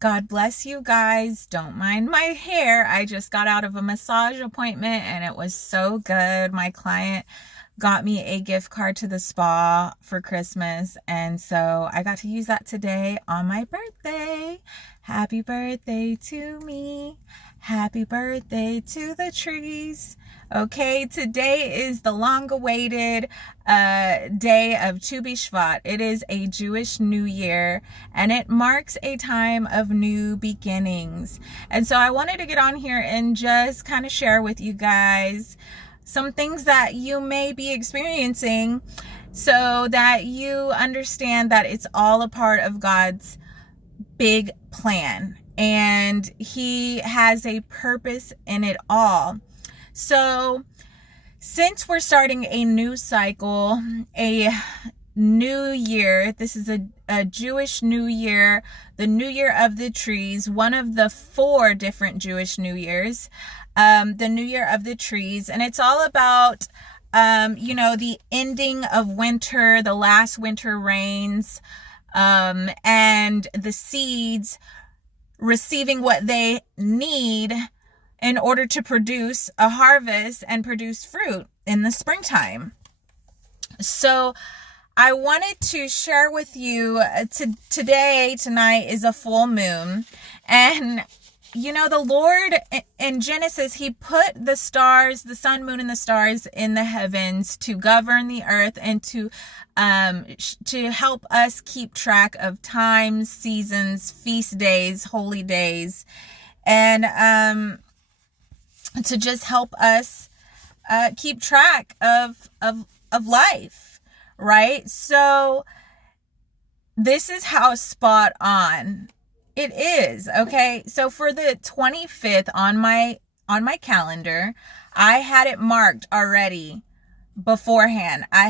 God bless you guys. Don't mind my hair. I just got out of a massage appointment and it was so good. My client got me a gift card to the spa for Christmas. And so I got to use that today on my birthday. Happy birthday to me. Happy birthday to the trees. Okay, today is the long-awaited day of Tu B'Shvat. It is a Jewish New Year, and it marks a time of new beginnings. And so I wanted to get on here and just kind of share with you guys some things that you may be experiencing so that you understand that it's all a part of God's big plan, and He has a purpose in it all. So since we're starting a new cycle, a new year, this is a Jewish New Year, the New Year of the Trees, one of the 4 different Jewish New Years, the New Year of the Trees. And it's all about, the ending of winter, the last winter rains, and the seeds receiving what they need in order to produce a harvest and produce fruit in the springtime. So I wanted to share with you tonight is a full moon. And the Lord in Genesis, He put the stars, the sun, moon, and the stars in the heavens to govern the earth and to help us keep track of times, seasons, feast days, holy days, and to just help us keep track of life, right? So this is how spot on it is. Okay, so for the 25th on my calendar, I had it marked already beforehand. I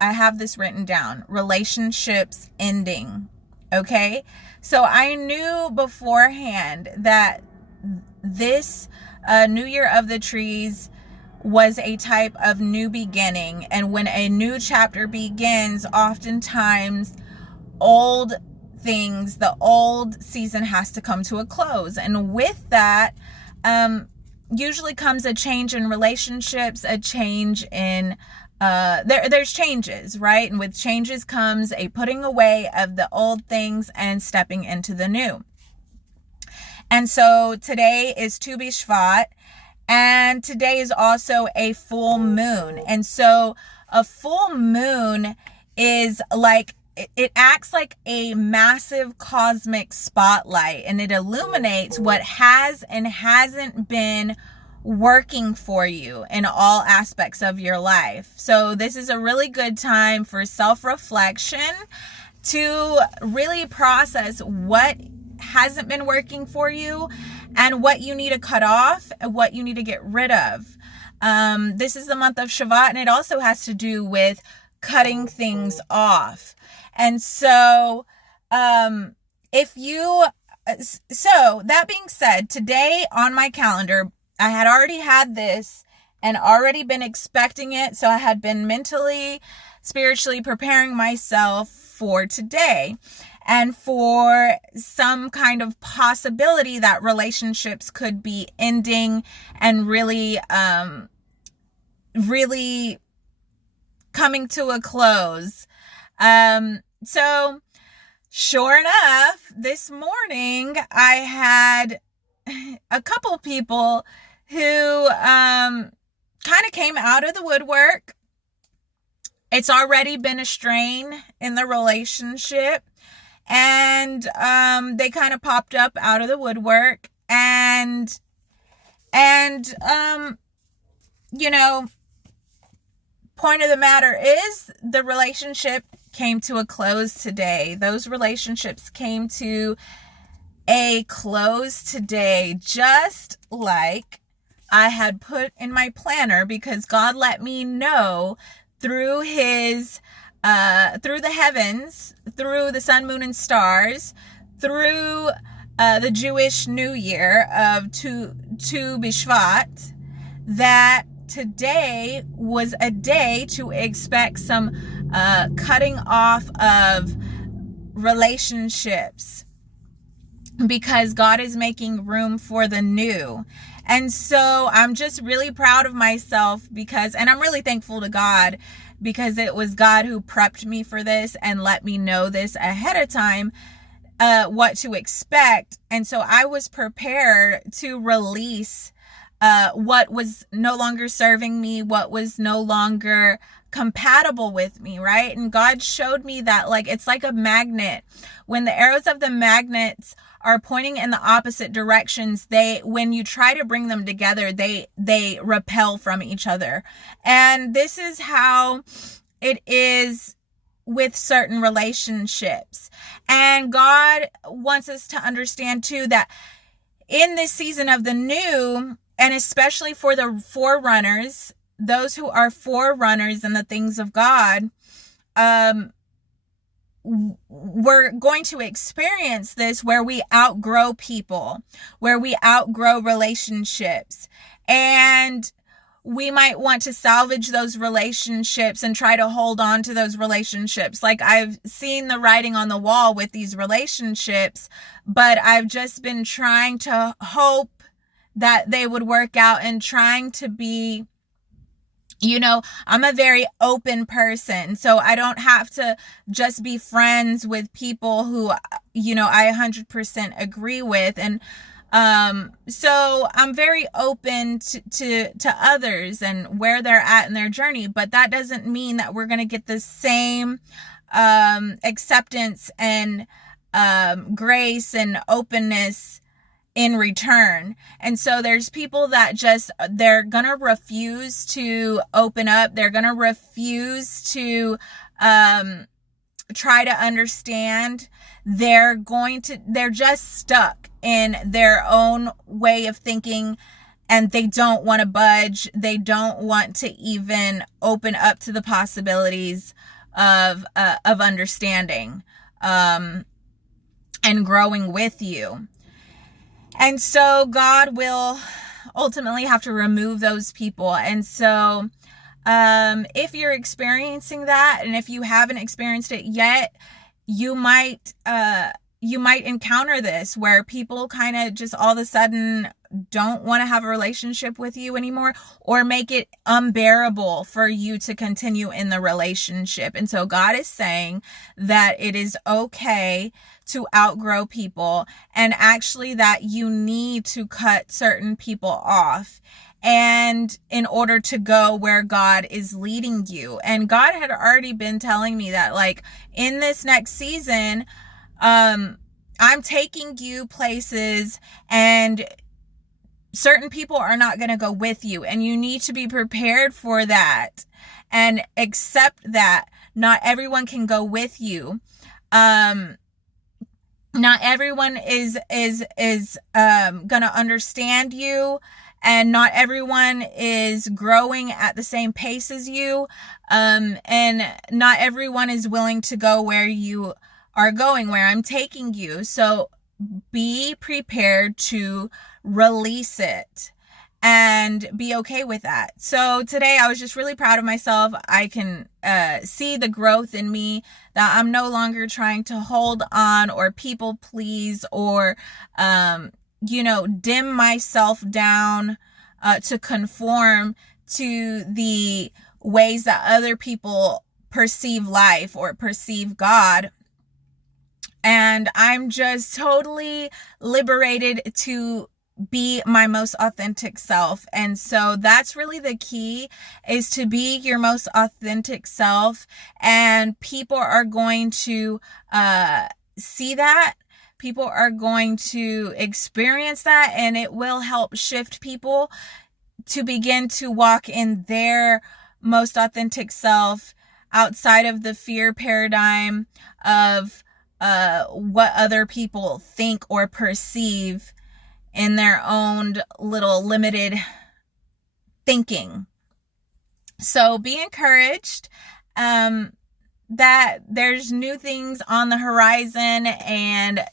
have this written down: relationships ending. Okay, so I knew beforehand that this New Year of the Trees was a type of new beginning. And when a new chapter begins, oftentimes old things, the old season has to come to a close. And with that, usually comes a change in relationships, a change in, there's changes, right? And with changes comes a putting away of the old things and stepping into the new. And so today is Tu B'Shvat, and today is also a full moon. And so a full moon is like, it acts like a massive cosmic spotlight, and it illuminates what has and hasn't been working for you in all aspects of your life. So this is a really good time for self-reflection, to really process what hasn't been working for you and what you need to cut off and what you need to get rid of. This is the month of Shavat, and it also has to do with cutting things off. And so so that being said, today on my calendar, I had already had this and already been expecting it. So I had been mentally, spiritually preparing myself for today, and for some kind of possibility that relationships could be ending and really coming to a close. So sure enough, this morning I had a couple people who kind of came out of the woodwork. It's already been a strain in the relationship, and they kind of popped up out of the woodwork, and point of the matter is the relationship came to a close today. Those relationships came to a close today, just like I had put in my planner, because God let me know through His through the heavens, through the sun, moon, and stars, through the Jewish New Year of Tu B'Shvat, that today was a day to expect some cutting off of relationships. because God is making room for the new. And so I'm just really proud of myself and I'm really thankful to God, because it was God who prepped me for this and let me know this ahead of time, what to expect. And so I was prepared to release what was no longer serving me, what was no longer compatible with me, right? And God showed me that, like, it's like a magnet. When the arrows of the magnets are pointing in the opposite directions, when you try to bring them together, they repel from each other. And this is how it is with certain relationships. And God wants us to understand too that in this season of the new, and especially for the forerunners, those who are forerunners in the things of God, we're going to experience this where we outgrow people, where we outgrow relationships, and we might want to salvage those relationships and try to hold on to those relationships. Like, I've seen the writing on the wall with these relationships, but I've just been trying to hope that they would work out and trying to be, I'm a very open person, so I don't have to just be friends with people who, I 100% agree with. And so I'm very open to others and where they're at in their journey, but that doesn't mean that we're going to get the same acceptance and grace and openness in return. And so there's people that they're going to refuse to open up. They're going to refuse to try to understand. They're just stuck in their own way of thinking, and they don't want to budge. They don't want to even open up to the possibilities of understanding and growing with you. And so God will ultimately have to remove those people. And so if you're experiencing that, and if you haven't experienced it yet, you might encounter this where people kind of just all of a sudden don't want to have a relationship with you anymore, or make it unbearable for you to continue in the relationship. And so God is saying that it is okay to outgrow people, and actually that you need to cut certain people off, and in order to go where God is leading you. And God had already been telling me that, like, in this next season, I'm taking you places, and certain people are not going to go with you, and you need to be prepared for that and accept that not everyone can go with you. Not everyone is going to understand you, and not everyone is growing at the same pace as you. And not everyone is willing to go where you are going, where I'm taking you. So be prepared to release it and be okay with that. So today I was just really proud of myself. I can see the growth in me, that I'm no longer trying to hold on or people please or, dim myself down to conform to the ways that other people perceive life or perceive God. And I'm just totally liberated to be my most authentic self. And so that's really the key, is to be your most authentic self. And people are going to see that. People are going to experience that, and it will help shift people to begin to walk in their most authentic self outside of the fear paradigm of what other people think or perceive in their own little limited thinking. So be encouraged that there's new things on the horizon, and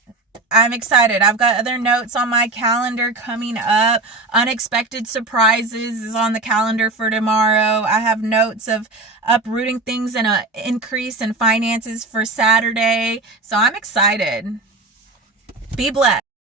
I'm excited. I've got other notes on my calendar coming up. Unexpected surprises is on the calendar for tomorrow. I have notes of uprooting things and an increase in finances for Saturday. So I'm excited. Be blessed.